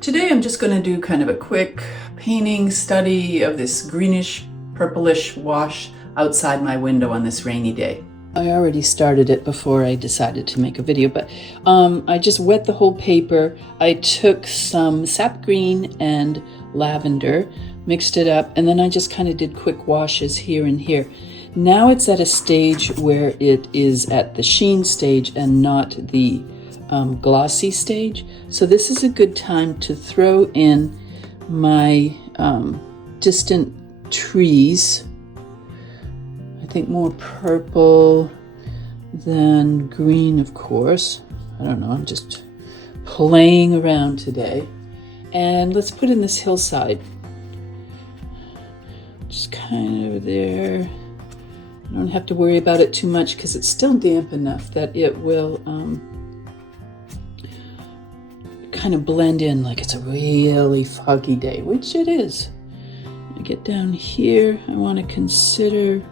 Today I'm just going to do kind of a quick painting study of this greenish purplish wash outside my window on this rainy day. I already started it before I decided to make a video, but I just wet the whole paper. I took some sap green and lavender, mixed it up, and then I just kind of did quick washes here and here. Now it's at a stage where it is at the sheen stage and not the glossy stage. So this is a good time to throw in my distant trees. I think more purple than green, of course. I don't know, I'm just playing around today. And let's put in this hillside. Just kind of there. I don't have to worry about it too much because it's still damp enough that it will kind of blend in like it's a really foggy day, which it is. I get down here, I want to consider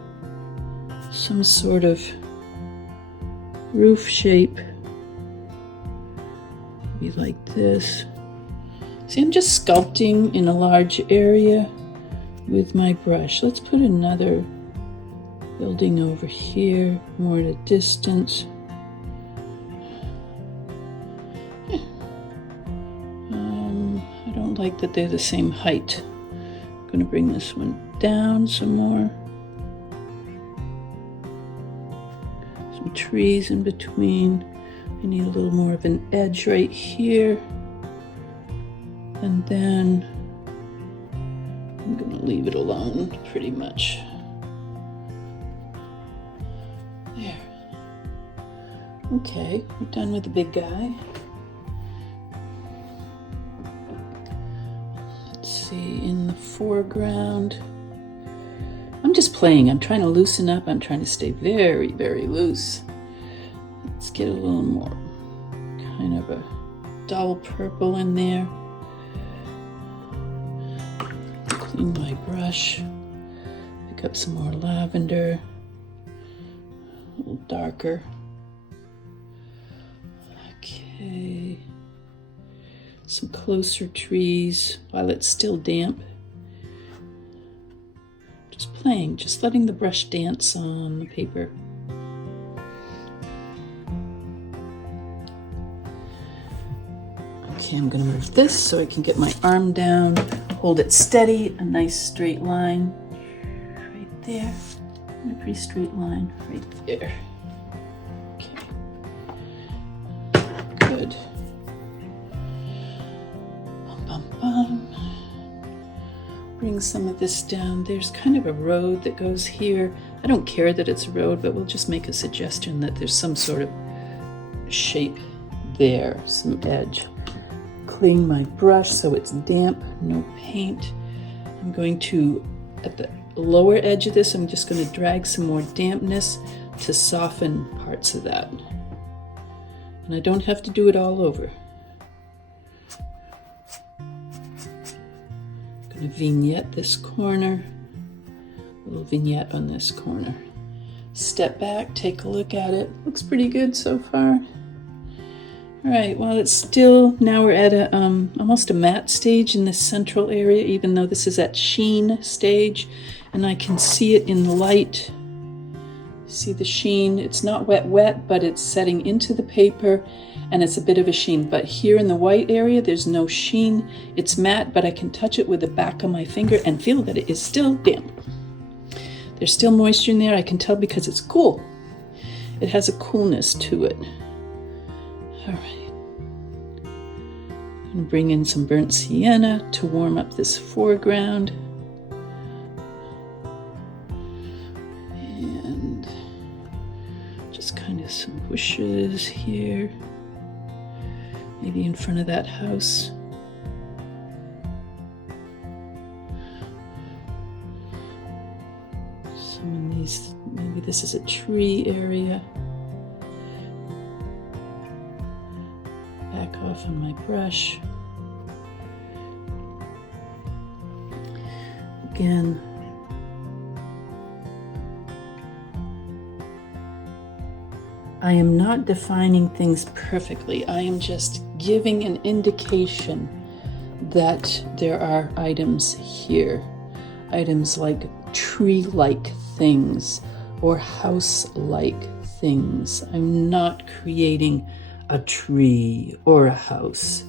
some sort of roof shape. Maybe like this. See, I'm just sculpting in a large area with my brush. Let's put another building over here, more at a distance. I don't like that they're the same height. I'm going to bring this one down some more. Some trees in between. I need a little more of an edge right here. And then I'm going to leave it alone pretty much. There. Okay, we're done with the big guy. Let's see, in the foreground, I'm just playing. I'm trying to loosen up. I'm trying to stay very, very loose. Let's get a little more kind of a dull purple in there. Clean my brush. Pick up some more lavender. A little darker. Okay. Some closer trees while it's still damp. Just playing, just letting the brush dance on the paper. Okay, I'm going to move this so I can get my arm down, hold it steady, a nice straight line right there, and a pretty straight line right there. Okay, good. Bring some of this down. There's kind of a road that goes here. I don't care that it's a road, but we'll just make a suggestion that there's some sort of shape there, some edge. Clean my brush so it's damp, no paint. I'm going to, at the lower edge of this, I'm just going to drag some more dampness to soften parts of that. And I don't have to do it all over. A vignette this corner, a little vignette on this corner. Step back, take a look at it. Looks pretty good so far. All right, well, it's still, now we're at a almost a matte stage in this central area, even though this is at sheen stage, and I can see it in the light. See the sheen? It's not wet, but it's setting into the paper, and it's a bit of a sheen. But here in the white area, there's no sheen. It's matte, but I can touch it with the back of my finger and feel that it is still damp. There's still moisture in there. I can tell because it's cool. It has a coolness to it. All right. I'm going to bring in some burnt sienna to warm up this foreground. And just kind of some bushes here. Maybe in front of that house. Some of these, maybe this is a tree area. Back off on my brush. Again. I am not defining things perfectly. I am just giving an indication that there are items here, items like tree-like things or house-like things. I'm not creating a tree or a house.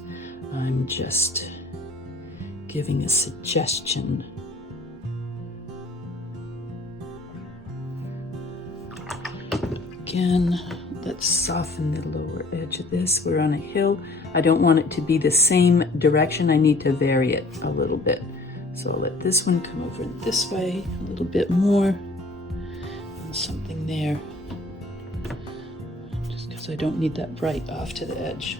I'm just giving a suggestion. Again, let's soften the lower edge of this. We're on a hill. I don't want it to be the same direction. I need to vary it a little bit. So I'll let this one come over this way a little bit more. And something there. Just because I don't need that bright off to the edge.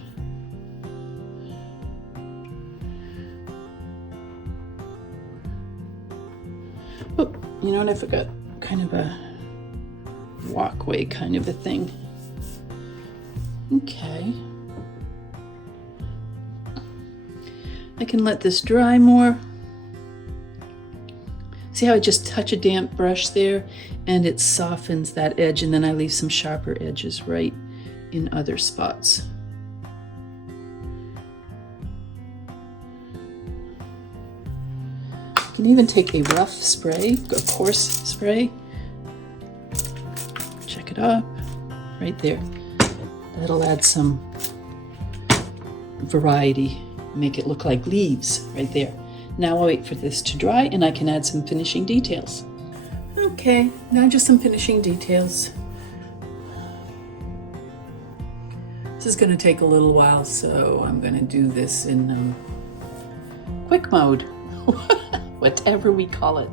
Oh, you know what? I forgot. Kind of a walkway kind of a thing. Okay. I can let this dry more. See how I just touch a damp brush there and it softens that edge, and then I leave some sharper edges right in other spots. You can even take a rough spray, a coarse spray, check it up right there. That'll add some variety, make it look like leaves right there. Now I'll wait for this to dry and I can add some finishing details. Okay, now just some finishing details. This is going to take a little while, so I'm going to do this in quick mode, whatever we call it.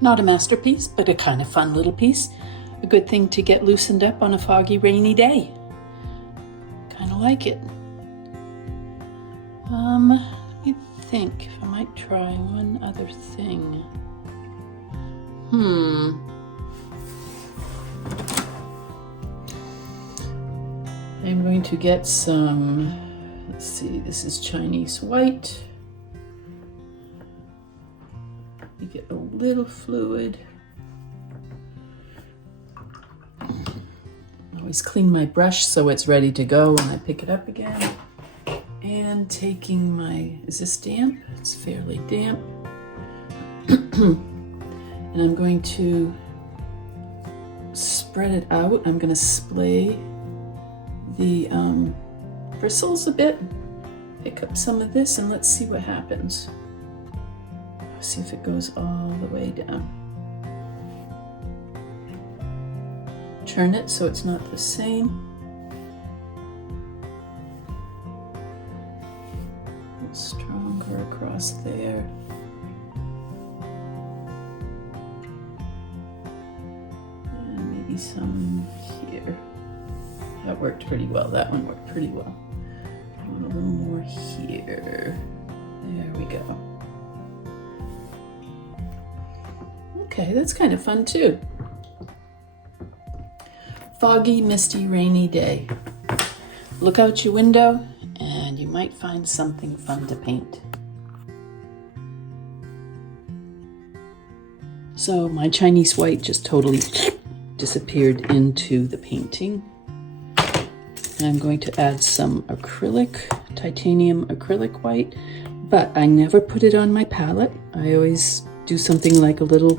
Not a masterpiece, but a kind of fun little piece. A good thing to get loosened up on a foggy, rainy day. Kind of like it. Let me think if I might try one other thing. I'm going to get some, let's see, this is Chinese white. You get a little fluid. Always clean my brush so it's ready to go when I pick it up again. And taking my, is this damp? It's fairly damp. And I'm going to spread it out. I'm going to splay the bristles a bit. Pick up some of this and let's see what happens. See if it goes all the way down. Turn it so it's not the same. A little stronger across there. And maybe some here. That worked pretty well. That one worked pretty well. A little more here. There we go. Okay, that's kind of fun too. Foggy, misty, rainy day. Look out your window and you might find something fun to paint. So my Chinese white just totally disappeared into the painting. And I'm going to add some acrylic, titanium acrylic white, but I never put it on my palette. I always do something like a little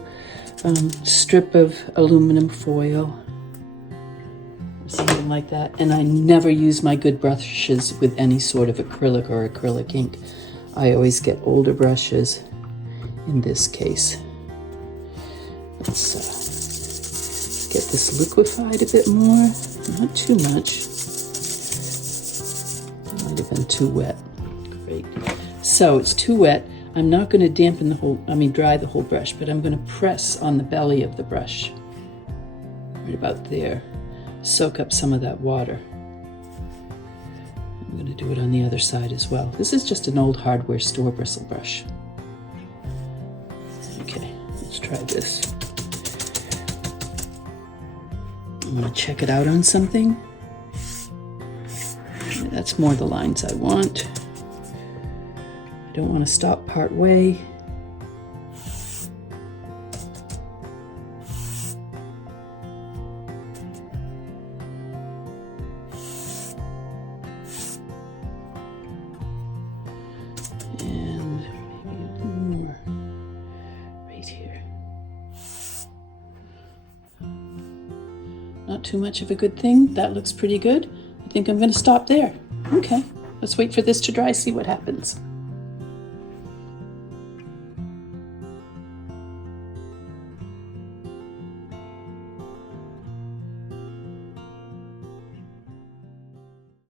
strip of aluminum foil or something like that, and I never use my good brushes with any sort of acrylic or acrylic ink. I always get older brushes in this case. Let's get this liquefied a bit more, not too much. Might have been too wet. Great. So it's too wet. I'm not going to dampen the whole, dry the whole brush, but I'm going to press on the belly of the brush, right about there. Soak up some of that water. I'm going to do it on the other side as well. This is just an old hardware store bristle brush. Okay, let's try this. I want to check it out on something. That's more the lines I want. I don't want to stop part way. And maybe a little more right here. Not too much of a good thing. That looks pretty good. I think I'm going to stop there. Okay, let's wait for this to dry, see what happens.